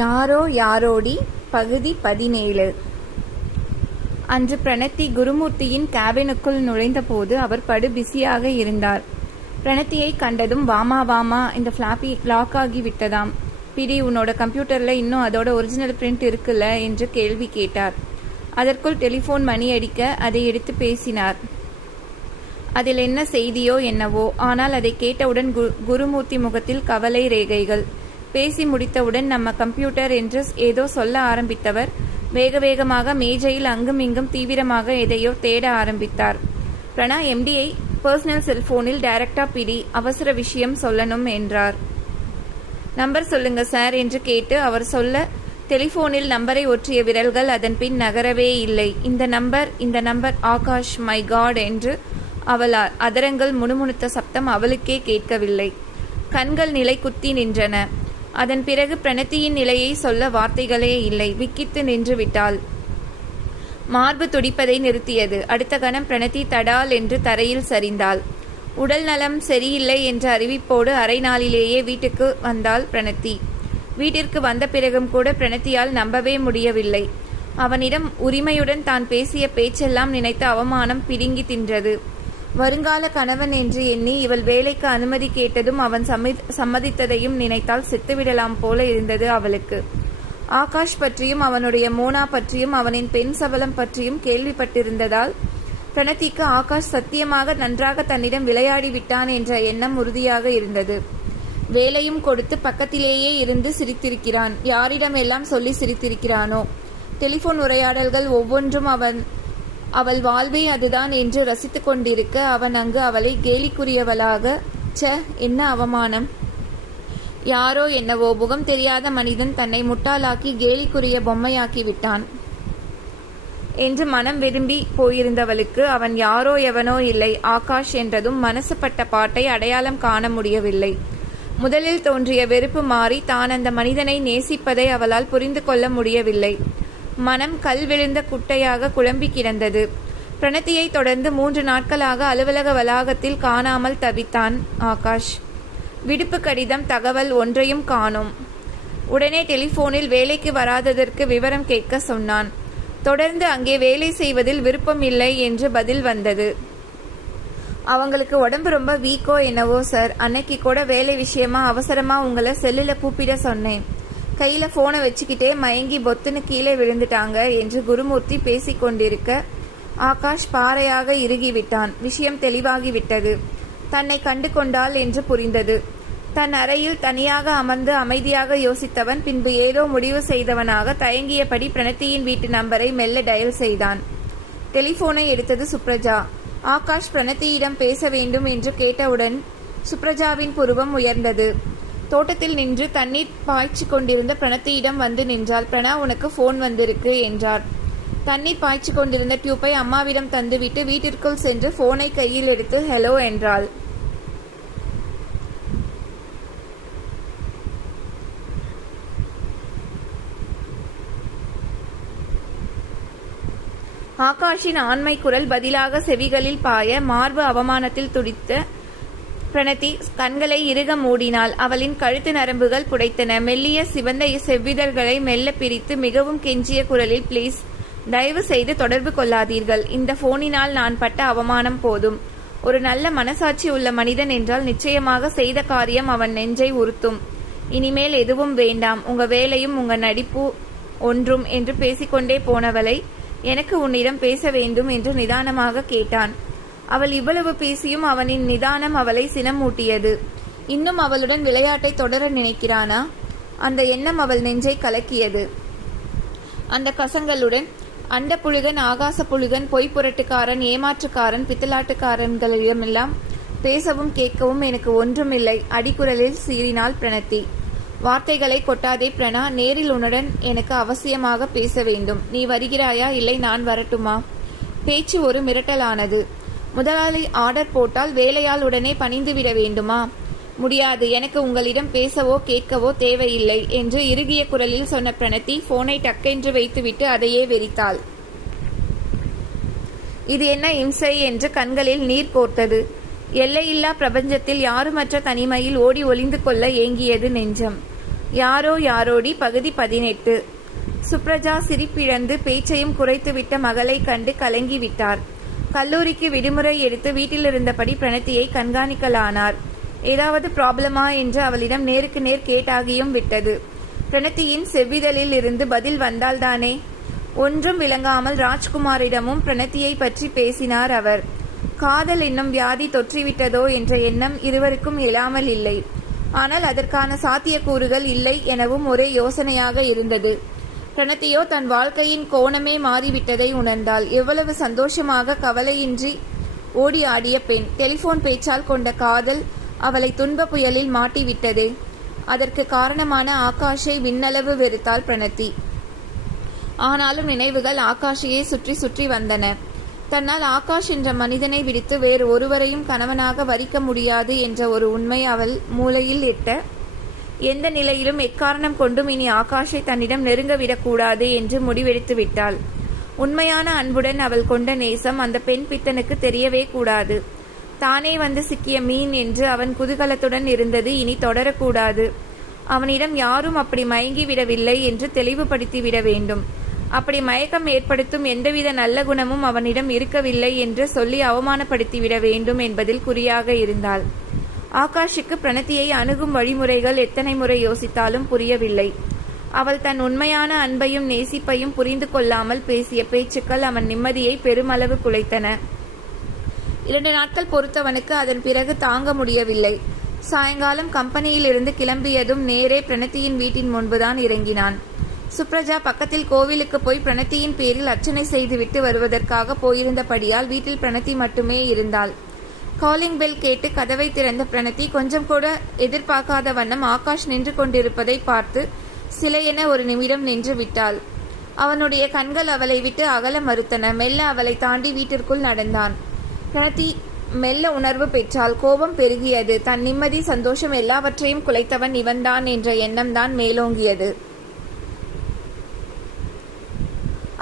யாரோ யாரோடி பகுதி 17. அன்று பிரணத்தி குருமூர்த்தியின் கேபினுக்குள் நுழைந்தபோது அவர் படு பிஸியாக இருந்தார். பிரணத்தியை கண்டதும் வாமா வாமா, இந்த ஃப்ளாப்பி லாக் ஆகி விட்டதாம், பிடி, உன்னோட கம்ப்யூட்டரில் இன்னும் அதோட ஒரிஜினல் பிரிண்ட் இருக்குல்ல என்று கேள்வி கேட்டார். அதற்குள் டெலிஃபோன் மணி அடிக்க அதை எடுத்து பேசினார். அதில் என்ன செய்தியோ என்னவோ, ஆனால் அதை கேட்டவுடன் குருமூர்த்தி முகத்தில் கவலை ரேகைகள். பேசி முடித்தவுடன் நம்ம கம்ப்யூட்டர் என்று ஏதோ சொல்ல ஆரம்பித்தவர் வேக வேகமாக மேஜையில் அங்கும் இங்கும் தீவிரமாக எதையோ தேட ஆரம்பித்தார். பிரணா எம்டியை பர்சனல் செல்போனில் டைரக்டா பிடி, அவசர விஷயம் சொல்லணும் என்றார். நம்பர் சொல்லுங்க சார் என்று கேட்டு அவர் சொல்ல டெலிஃபோனில் நம்பரை ஒற்றிய விரல்கள் அதன் பின் நகரவே இல்லை. இந்த நம்பர் ஆகாஷ், மை காட் என்று அவள் அதரங்கள் முணுமுணுத்த சப்தம் அவளுக்கே கேட்கவில்லை. கண்கள் நிலை குத்தி நின்றன. அதன் பிறகு பிரணத்தியின் நிலையை சொல்ல வார்த்தைகளே இல்லை. விக்கித்து நின்று விட்டாள். மார்பு துடிப்பதை நிறுத்தியது. அடுத்த கணம் பிரணத்தி தடால் என்று தரையில் சரிந்தாள். உடல் நலம் சரியில்லை என்ற அறிவிப்போடு அரை நாளிலேயே வீட்டுக்கு வந்தாள் பிரணத்தி. வீட்டிற்கு வந்த பிறகும் கூட பிரணத்தியால் நம்பவே முடியவில்லை. அவனிடம் உரிமையுடன் தான் பேசிய பேச்செல்லாம் நினைத்த அவமானம் பிடுங்கி தின்றது. வருங்கால கணவன் என்று எண்ணி இவள் வேலைக்கு அனுமதி கேட்டதும் அவன் சம்மதித்ததையும் நினைத்தால் செத்துவிடலாம் போல இருந்தது அவளுக்கு. ஆகாஷ் பற்றியும் அவனுடைய மோனா பற்றியும் அவனின் பெண் சபலம் பற்றியும் கேள்விப்பட்டிருந்ததால் பிரணத்திக்கு ஆகாஷ் சத்தியமாக நன்றாக தன்னிடம் விளையாடி விட்டான் என்ற எண்ணம் உறுதியாக இருந்தது. வேலையும் கொடுத்து பக்கத்திலேயே இருந்து சிரித்திருக்கிறான். யாரிடமெல்லாம் சொல்லி சிரித்திருக்கிறானோ. டெலிஃபோன் உரையாடல்கள் ஒவ்வொன்றும் அவள் வாழ்வே அதுதான் என்று ரசித்து கொண்டிருக்க அவன் அங்கு அவளை கேலிக்குரியவளாக, என்ன அவமானம்! யாரோ என்னவோ முகம் தெரியாத மனிதன் தன்னை முட்டாளாக்கி கேலிக்குரிய பொம்மையாக்கி விட்டான் என்று மனம் விரும்பி போயிருந்தவளுக்கு அவன் யாரோ எவனோ இல்லை, ஆகாஷ் என்றதும் மனசு பட்ட பாட்டை அடையாளம் காண முடியவில்லை. முதலில் தோன்றிய வெறுப்பு மாறி தான் அந்த மனிதனை நேசிப்பதை அவளால் புரிந்து கொள்ள முடியவில்லை. மனம் கல் விழுந்த குட்டையாக குழம்பி கிடந்தது. பிரணத்தியை தொடர்ந்து 3 நாட்களாக அலுவலக வளாகத்தில் காணாமல் தவித்தான் ஆகாஷ். விடுப்பு கடிதம், தகவல் ஒன்றையும் காணோம். உடனே டெலிஃபோனில் வேலைக்கு வராததற்கு விவரம் கேட்க சொன்னான். தொடர்ந்து அங்கே வேலை செய்வதில் விருப்பம் இல்லை என்று பதில் வந்தது. அவங்களுக்கு உடம்பு ரொம்ப வீக்கோ என்னவோ சார். அன்னைக்கு கூட வேலை விஷயமா அவசரமா உங்களை செல்லுல கூப்பிட சொன்னேன். கையில போனை வச்சுக்கிட்டே மயங்கி பொத்துன்னு கீழே விழுந்துட்டாங்க என்று குருமூர்த்தி பேசிக் கொண்டிருக்க ஆகாஷ் பாறையாக இறுகிவிட்டான். விஷயம் தெளிவாகிவிட்டது. தன்னை கண்டு கொண்டாள் என்று புரிந்தது. தன் அறையில் தனியாக அமர்ந்து அமைதியாக யோசித்தவன் பின்பு ஏதோ முடிவு செய்தவனாக தயங்கியபடி பிரணத்தியின் வீட்டு நம்பரை மெல்ல டயல் செய்தான். டெலிபோனை எடுத்தது சுப்ரஜா. ஆகாஷ் பிரணத்தியிடம் பேச வேண்டும் என்று கேட்டவுடன் சுப்ரஜாவின் புருவம் உயர்ந்தது. தோட்டத்தில் நின்று தண்ணீர் பாய்ச்சி கொண்டிருந்த பிரணத்தியிடம் வந்து நின்றாள். பிரணா, உனக்கு போன் வந்திருக்கு என்றார். தண்ணீர் பாய்ச்சி கொண்டிருந்த டியூப்பை அம்மாவிடம் தந்துவிட்டு வீட்டிற்குள் சென்று போனை கையில் எடுத்து ஹலோ என்றாள். ஆகாஷின் ஆண்மை குரல் பதிலாக செவிகளில் பாய மார்பு அவமானத்தில் துடித்த பிரணத்தி கண்களை இறுக மூடினாள். அவளின் கழுத்து நரம்புகள் புடைத்தன. மெல்லிய சிவந்த செவ்விதழ்களை மெல்ல பிரித்து மிகவும் கெஞ்சிய குரலில், பிளீஸ், தயவு செய்து தொடர்பு கொள்ளாதீர்கள். இந்த போனினால் நான் பட்ட அவமானம் போதும். ஒரு நல்ல மனசாட்சி உள்ள மனிதன் என்றால் நிச்சயமாக செய்த காரியம் அவன் நெஞ்சை உறுத்தும். இனிமேல் எதுவும் வேண்டாம், உங்க வேலையும் உங்க நடிப்பு ஒன்றும் என்று பேசிக்கொண்டே போனவளை, எனக்கு உன்னிடம் பேச வேண்டும் என்று நிதானமாக கேட்டான். அவள் இவ்வளவு பேசியும் அவனின் நிதானம் அவளை சினமூட்டியது. இன்னும் அவளுடன் விளையாட்டை தொடர நினைக்கிறானா? அந்த எண்ணம் அவள் நெஞ்சை கலக்கியது. அந்த கசங்களுடன் அண்ட புழுகன், ஆகாச புழுகன், பொய் புரட்டுக்காரன், ஏமாற்றுக்காரன், பித்தலாட்டுக்காரன்களிடமெல்லாம் பேசவும் கேட்கவும் எனக்கு ஒன்றுமில்லை. அடிக்குரலில் சீறினாள் பிரணத்தி. வார்த்தைகளை கொட்டாதே பிரணா, நேரில் உன்னுடன் எனக்கு அவசியமாக பேச வேண்டும். நீ வருகிறாயா, இல்லை நான் வரட்டுமா? பேச்சு ஒரு மிரட்டலானது. முதலாளி ஆர்டர் போட்டால் வேலையால் உடனே பணிந்துவிட வேண்டுமா? முடியாது, எனக்கு உங்களிடம் பேசவோ கேட்கவோ தேவையில்லை என்று இறுகிய குரலில் சொன்ன பிரணத்தி போனை டக்கென்று வைத்துவிட்டு அதையே வெறித்தாள். இது என்ன இம்சை என்று கண்களில் நீர் கோர்த்தது. எல்லையில்லா பிரபஞ்சத்தில் யாருமற்ற தனிமையில் ஓடி ஒளிந்து கொள்ள ஏங்கியது நெஞ்சம். யாரோ யாரோடி பகுதி 18. சுப்ரஜா சிரிப்பிழந்து பேச்சையும் குறைத்துவிட்ட மகளை கண்டு கலங்கிவிட்டார். கல்லூரிக்கு விடுமுறை எடுத்து வீட்டிலிருந்தபடி பிரணத்தியை கண்காணிக்கலானார். ஏதாவது ப்ராப்ளமா என்று அவளிடம் நேருக்கு நேர் கேட்டாகியும் விட்டது. பிரணத்தியின் செவ்விதழில் இருந்து பதில் வந்தால்தானே. ஒன்றும் விளங்காமல் ராஜ்குமாரிடமும் பிரணத்தியை பற்றி பேசினார் அவர். காதல் என்னும் வியாதி தொற்றிவிட்டதோ என்ற எண்ணம் இருவருக்கும் எழாமல் இல்லை. ஆனால் அதற்கான சாத்தியக்கூறுகள் இல்லை எனவும் ஒரே யோசனையாக இருந்தது. பிரணத்தியோ தன் வாழ்க்கையின் கோணமே மாறிவிட்டதை உணர்ந்தாள். எவ்வளவு சந்தோஷமாக கவலையின்றி ஓடி ஆடிய பெண். டெலிபோன் பேச்சால் கொண்ட காதல் அவளை துன்ப புயலில் மாட்டிவிட்டது. அதற்கு காரணமான ஆகாஷை விண்ணளவு வெறுத்தாள் பிரணத்தி. ஆனாலும் நினைவுகள் ஆகாஷையே சுற்றி சுற்றி வந்தன. தன்னால் ஆகாஷ் என்ற மனிதனை விடுத்து வேறு ஒருவரையும் கணவனாக வரிக்க முடியாது என்ற ஒரு உண்மை அவள் மூளையில் எட்ட, எந்த நிலையிலும் எக்காரணம் கொண்டும் இனி ஆகாஷை தன்னிடம் நெருங்க விடக்கூடாது என்று முடிவெடுத்து விட்டாள். உண்மையான அன்புடன் அவள் கொண்ட நேசம் அந்த பெண் பித்தனுக்கு தெரியவே கூடாது. தானே வந்து சிக்கிய மீன் என்று அவன் குதூகலத்துடன் இருந்தது இனி தொடரக்கூடாது. அவனிடம் யாரும் அப்படி மயங்கி விடவில்லை என்று தெளிவுபடுத்திவிட வேண்டும். அப்படி மயக்கம் ஏற்படுத்தும் எந்தவித நல்ல குணமும் அவனிடம் இருக்கவில்லை என்று சொல்லி அவமானப்படுத்திவிட வேண்டும் என்பதில் குறியாக இருந்தாள். ஆகாஷுக்கு பிரணத்தியை அணுகும் வழிமுறைகள் எத்தனை முறை யோசித்தாலும் புரியவில்லை. அவள் தன் உண்மையான அன்பையும் நேசிப்பையும் புரிந்து கொள்ளாமல் பேசிய பேச்சுக்கள் அவன் நிம்மதியை பெருமளவு குலைத்தன. 2 நாட்கள் பொறுத்தவனுக்கு அதன் பிறகு தாங்க முடியவில்லை. சாயங்காலம் கம்பெனியில் இருந்து கிளம்பியதும் நேரே பிரணத்தியின் வீட்டின் முன்புதான் இறங்கினான். சுப்ரஜா பக்கத்தில் கோவிலுக்கு போய் பிரணத்தியின் பேரில் அர்ச்சனை செய்துவிட்டு வருவதற்காக போயிருந்தபடியால் வீட்டில் பிரணத்தி மட்டுமே இருந்தாள். காலிங் பெல் கேட்டு கதவை திறந்த பிரணத்தி கொஞ்சம் கூட எதிர்பார்க்காத வண்ணம் ஆகாஷ் நின்று கொண்டிருப்பதை பார்த்து சிலையென ஒரு நிமிடம் நின்று விட்டாள். அவனுடைய கண்கள் அவளை விட்டு அகல மறுத்தன. மெல்ல அவளை தாண்டி வீட்டிற்குள் நடந்தான். பிரணத்தி மெல்ல உணர்வு பெற்றாள். கோபம் பெருகியது. தன் நிம்மதி சந்தோஷம் எல்லாவற்றையும் குலைத்தவன் இவன்தான் என்ற எண்ணம்தான் மேலோங்கியது.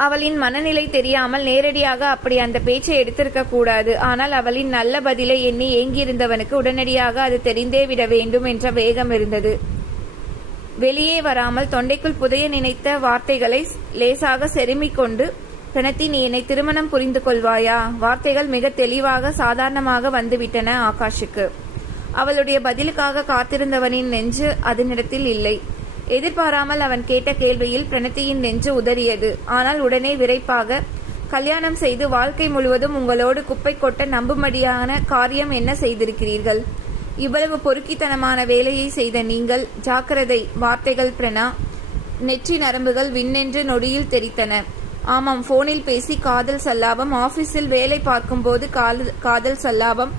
அவளின் மனநிலை தெரியாமல் நேரடியாக அப்படி அந்த பேச்சை எடுத்திருக்க கூடாது. ஆனால் அவளின் நல்ல பதிலை எண்ணி ஏங்கியிருந்தவனுக்கு உடனடியாக அது தெரிந்தே விட வேண்டும் என்ற வேகம் இருந்தது. வெளியே வராமல் தொண்டைக்குள் புதைய நினைத்த வார்த்தைகளை லேசாக செருமிக் கொண்டு, பிரணத்தி, நீ என்னை திருமணம் புரிந்து கொள்வாயா? வார்த்தைகள் மிக தெளிவாக சாதாரணமாக வந்துவிட்டன ஆகாஷுக்கு. அவளுடைய பதிலுக்காக காத்திருந்தவனின் நெஞ்சு அதனிடத்தில் இல்லை. எதிர்பாராமல் அவன் கேட்ட கேள்வியில் பிரணத்தியின் நெஞ்சு உதறியது. ஆனால் உடனே விரைப்பாக, கல்யாணம் செய்து வாழ்க்கை முழுவதும் உங்களோடு குப்பை கொட்ட நம்பும்படியான காரியம் என்ன செய்திருக்கிறீர்கள்? இவ்வளவு பொறுக்கித்தனமான வேலையை செய்த நீங்கள் ஜாக்கிரதை. வார்த்தைகள் பிரணா. நெற்றி நரம்புகள் விண்ணென்று நொடியில் தெரித்தன. ஆமாம், போனில் பேசி காதல் சல்லாபம், ஆபீஸில் வேலை பார்க்கும்போது காதல் சல்லாபம்,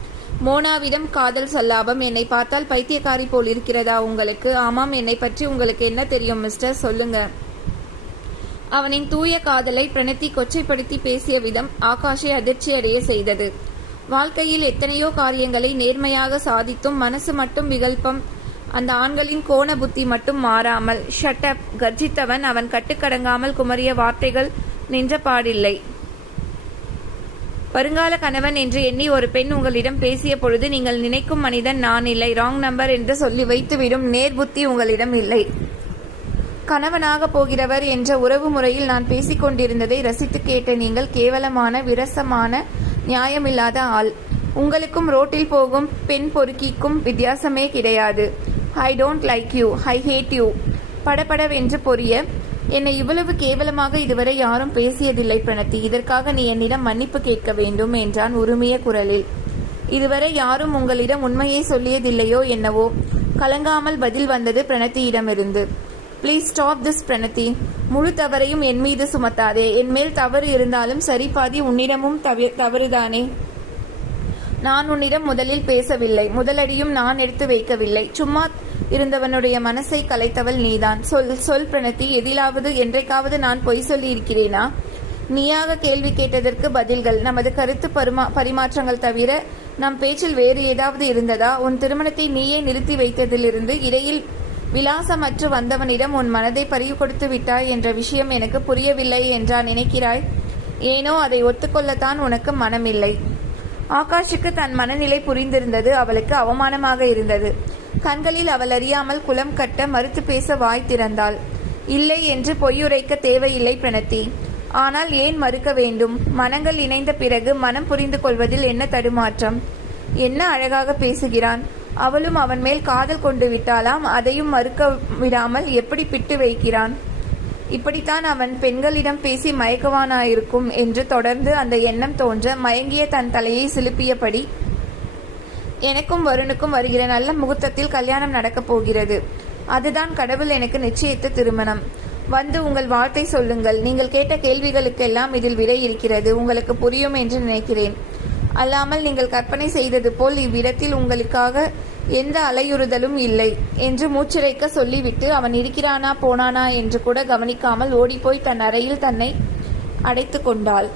மோனாவிடம் காதல் சல்லாபம். என்னை பார்த்தால் பைத்தியக்காரி போல் இருக்கிறதா உங்களுக்கு? ஆமாம், என்னை பற்றி உங்களுக்கு என்ன தெரியும் மிஸ்டர்? சொல்லுங்க. அவனின் தூய காதலை பிரணத்தி கொச்சைப்படுத்தி பேசிய விதம் ஆகாஷை அதிர்ச்சியடைய செய்தது. வாழ்க்கையில் எத்தனையோ காரியங்களை நேர்மையாக சாதித்தும் மனசு மட்டும் விகல்பம். அந்த ஆண்களின் கோண புத்தி மட்டும் மாறாமல். Shut up! கர்ஜித்தவன் அவன் கட்டுக்கடங்காமல் குமரிய வார்த்தைகள் நின்ற பாடில்லை. வருங்கால கணவன் என்று எண்ணி ஒரு பெண் உங்களிடம் பேசிய பொழுது நீங்கள் நினைக்கும் மனிதன் நான் இல்லை, ராங் நம்பர் என்று சொல்லி வைத்துவிடும் நேர் புத்தி உங்களிடம் இல்லை. கணவனாக போகிறவர் என்ற உறவு முறையில் நான் பேசிக் கொண்டிருந்ததை ரசித்து கேட்ட நீங்கள் கேவலமான, விரசமான, நியாயமில்லாத ஆள். உங்களுக்கும் ரோட்டில் போகும் பெண் பொறுக்கிக்கும் வித்தியாசமே கிடையாது. I don't like you, I hate you. படபடவென்று பொரிய, என்னை இவ்வளவு கேவலமாக இதுவரை யாரும் பேசியதில்லை பிரணத்தி. இதற்காக நீ என்னிடம் மன்னிப்பு கேட்க வேண்டும் என்றான் உருமிய குரலில். இதுவரை யாரும் உங்களிடம் உண்மையை சொல்லியதில்லையோ என்னவோ? கலங்காமல் பதில் வந்தது பிரணத்தியிடமிருந்து. Please stop this Pranathi. முழு தவறையும் என் மீது சுமத்தாதே. என் மேல் தவறு இருந்தாலும் சரி பாதி உன்னிடமும் தவறுதானே? நான் உன்னிடம் முதலில் பேசவில்லை. முதலடியும் நான் எடுத்து வைக்கவில்லை. சும்மா இருந்தவனுடைய மனசை கலைத்தவள் நீதான். சொல் பிரணத்தி. எதிலாவது என்றைக்காவது நான் பொய் சொல்லி இருக்கிறேனா? நீயாக கேள்வி கேட்டதற்கு பதில்கள், நமது கருத்து பரிமாற்றங்கள் தவிர நம் பேச்சில் வேறு ஏதாவது இருந்ததா? உன் திருமணத்தை நீயே நிறுத்தி வைத்ததிலிருந்து இடையில் விலாசமற்று வந்தவனிடம் உன் மனதை பறிவு கொடுத்து விட்டாய் என்ற விஷயம் எனக்கு புரியவில்லை என்றா நினைக்கிறாய்? ஏனோ அதை ஒத்துக்கொள்ளத்தான் உனக்கு மனமில்லை. ஆகாஷுக்கு தன் மனநிலை புரிந்திருந்தது. அவளுக்கு அவமானமாக இருந்தது. கண்களில் அவள் அறியாமல் குலம் கட்ட மறுத்து பேச வாய் திறந்தாள். இல்லை என்று பொய்யுரைக்க தேவையில்லை பிரணத்தி. ஆனால் ஏன் மறுக்க வேண்டும்? மனங்கள் இணைந்த பிறகு மனம் புரிந்து கொள்வதில் என்ன தடுமாற்றம்? என்ன அழகாக பேசுகிறான். அவளும் அவன் மேல் காதல் கொண்டு விட்டாளாம். அதையும் மறுக்க விடாமல் எப்படி பிட்டு வைக்கிறான். இப்படித்தான் அவன் பெண்களிடம் பேசி மயக்குவானாயிருக்கும் என்று தொடர்ந்து அந்த எண்ணம் தோன்ற மயங்கிய தன் தலையை சிலுப்பியபடி, எனக்கும் வருணுக்கும் வருகிற நல்ல முகூர்த்தத்தில் கல்யாணம் நடக்கப் போகிறது. அதுதான் கடவுள் எனக்கு நிச்சயித்த திருமணம். வந்து உங்கள் வார்த்தை சொல்லுங்கள். நீங்கள் கேட்ட கேள்விகளுக்கெல்லாம் இதில் விடை இருக்கிறது. உங்களுக்கு புரியும் என்று நினைக்கிறேன். அல்லாமல் நீங்கள் கற்பனை செய்தது போல் இவ்விடத்தில் உங்களுக்காக எந்த அலையுறுதலும் இல்லை என்று மூச்சிறைக்க சொல்லிவிட்டு அவன் இருக்கிறானா போனானா என்று கூட கவனிக்காமல் ஓடிப்போய் தன் அறையில் தன்னை அடைத்து கொண்டாள்.